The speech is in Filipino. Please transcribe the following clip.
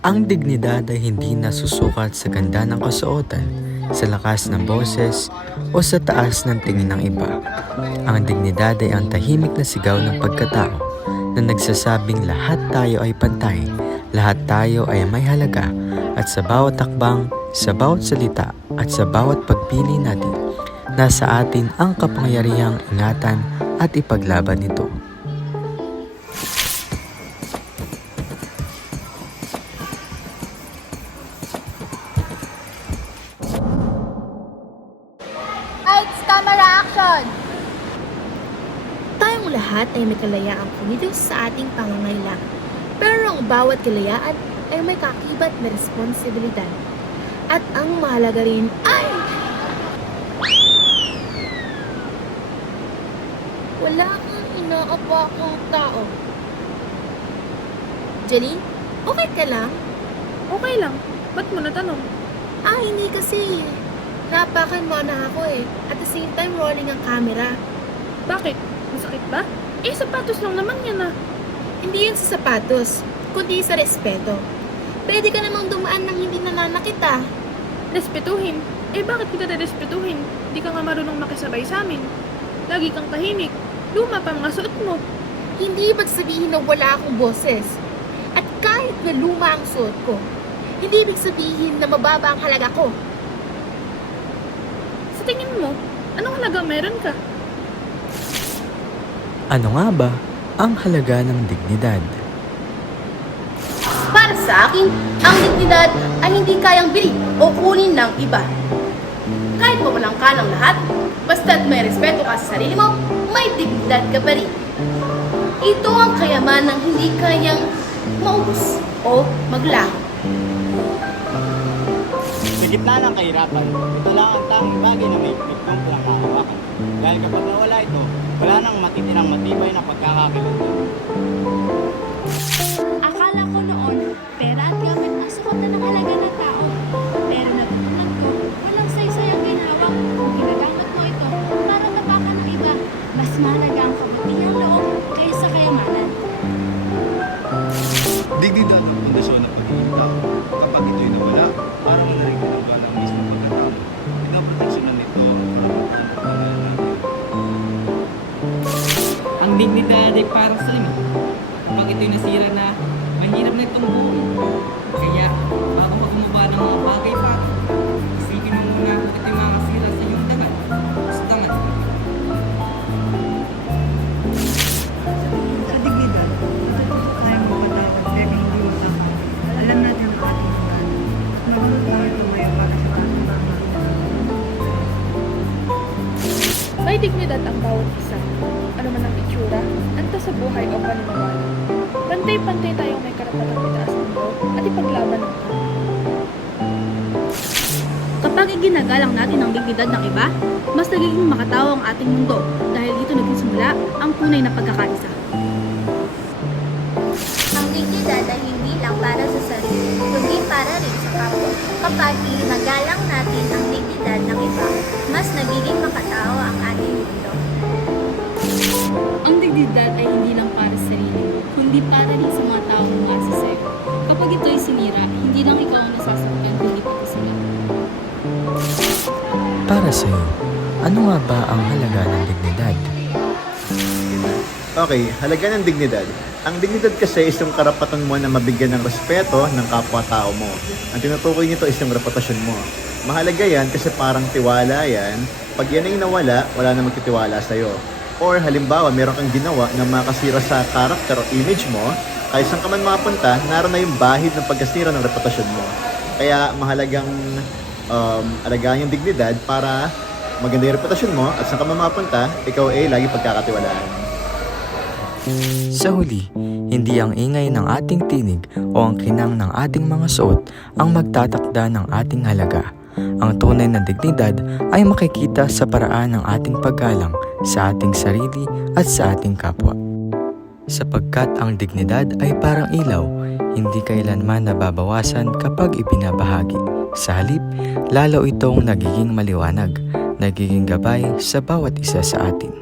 Ang dignidad ay hindi nasusukat sa ganda ng kasuotan, sa lakas ng boses, o sa taas ng tingin ng iba. Ang dignidad ay ang tahimik na sigaw ng pagkatao na nagsasabing lahat tayo ay pantay, lahat tayo ay may halaga, at sa bawat takbang, sa bawat salita, at sa bawat pagpili natin, nasa atin ang kapangyarihang ingatan at ipaglaban ito. Lights, camera, action! Tayong lahat ay may kalayaang kumilos sa ating pangangailangan. Pero ang bawat kalayaan ay may kakibat na responsibilidad. At ang mahalaga rin ay... wala kang inaapakang tao. Jeline, okay ka lang? Okay lang. Ba't mo natanong? Hindi kasi. Napakan mo na ako eh. At the same time, rolling ang camera. Bakit? Masakit ba? Sapatos lang naman yan ah. Hindi yan sa sapatos, kundi sa respeto. Pwede ka namang dumaan nang hindi nananakit ah. Respetuhin? Bakit kita respetuhin? Di ka nga marunong makisabay sa amin. Lagi kang tahimik. Luma pa mga suot mo. Hindi ibig sabihin na wala akong boses. At kahit na luma ang suot ko, hindi ibig sabihin na mababa ang halaga ko. Sa tingin mo, anong halaga meron ka? Ano nga ba ang halaga ng dignidad? Para sa akin, ang dignidad ay hindi kayang bili o kunin ng iba. Kahit mawalang ka ng lahat, basta't may respeto ka sa sarili mo, may dignidad ka pa rin. Ito ang kayamanang hindi kayang maubos o maglaho. Sa gitna ng kahirapan, ito lang ang tanging bagay na may nagkumplang kahawakan. Dahil kapag nawala ito, wala nang matitirang matibay na pagkakakilanlan. Akala ko noon, pera at gamit ang sukat na ng halaga ng tao. Pero natutunan ko, walang saysay ang ginhawak. Kung ginagamit mo ito para tapakan ng iba, mas mahalaga ang kabutihang loob kaysa kayamanan. Dignidad ang pundasyon ng pagiging tao. Kapag ito'y nawala, parang na rin ginagawa ng mismo pagkatao. Pinaproteksyonan nito ang karapatan ng pangalaman natin. Ang dignidad ay parang salamin. Kapag ito'y nasira na, mahirap na itong buuin. Kaya, bago ka gumawa ng mga bagay-bagay, isipin mo muna kung ito'y makasira sa iyong dagat. Sa tangan. Sa dignidad, matututo tayong mapatawad pero hindi matapang. Alam natin ang ating hangganan. Magunod lang ito ngayon para sa ating mga May dignidad ang bawat isa. Ano man ang itsura, antas sa buhay o paniniwala. Pantay-pantay tayong may karapatang itaas ng loob at ipaglaban ng tao. Kapag iginagalang natin ang dignidad ng iba, mas nagiging makatao ang ating mundo dahil dito nagsisimula ang tunay na pagkakaisa. Ang dignidad ay hindi lang para sa sarili, kundi para rin sa kapwa. Kapag iginagalang natin ang dignidad ng iba, mas nagiging makatao ang ating mundo. Ang dignidad ay hindi lang para sa sarili, kundi para rin sa mga taong umasa sa'yo. Kapag ito'y sinira, hindi lang ikaw ang nasasaktan, kundi pati sila. Para sa iyo, ano nga ba ang halaga ng dignidad? Okay, halaga ng dignidad. Ang dignidad kasi is yung karapatan mo na mabigyan ng respeto ng kapwa-tao mo. Ang tinutukoy nito is yung reputasyon mo. Mahalaga yan kasi parang tiwala yan. Pag yan ay nawala, wala na magtitiwala sa'yo. Or halimbawa, meron kang ginawa na makasira sa character o image mo, kahit saan ka man makapunta, naroon na yung bahid ng pagkasira ng reputasyon mo. Kaya mahalagang alagaan yung dignidad para maganda yung reputasyon mo at saan ka man makapunta, ikaw ay lagi pagkakatiwalaan. Sa huli, hindi ang ingay ng ating tinig o ang kinang ng ating mga suot ang magtatakda ng ating halaga. Ang tunay na dignidad ay makikita sa paraan ng ating paggalang sa ating sarili at sa ating kapwa. Sapagkat ang dignidad ay parang ilaw, hindi kailanman nababawasan kapag ibinabahagi. Sa halip, lalo itong nagiging maliwanag, nagiging gabay sa bawat isa sa atin.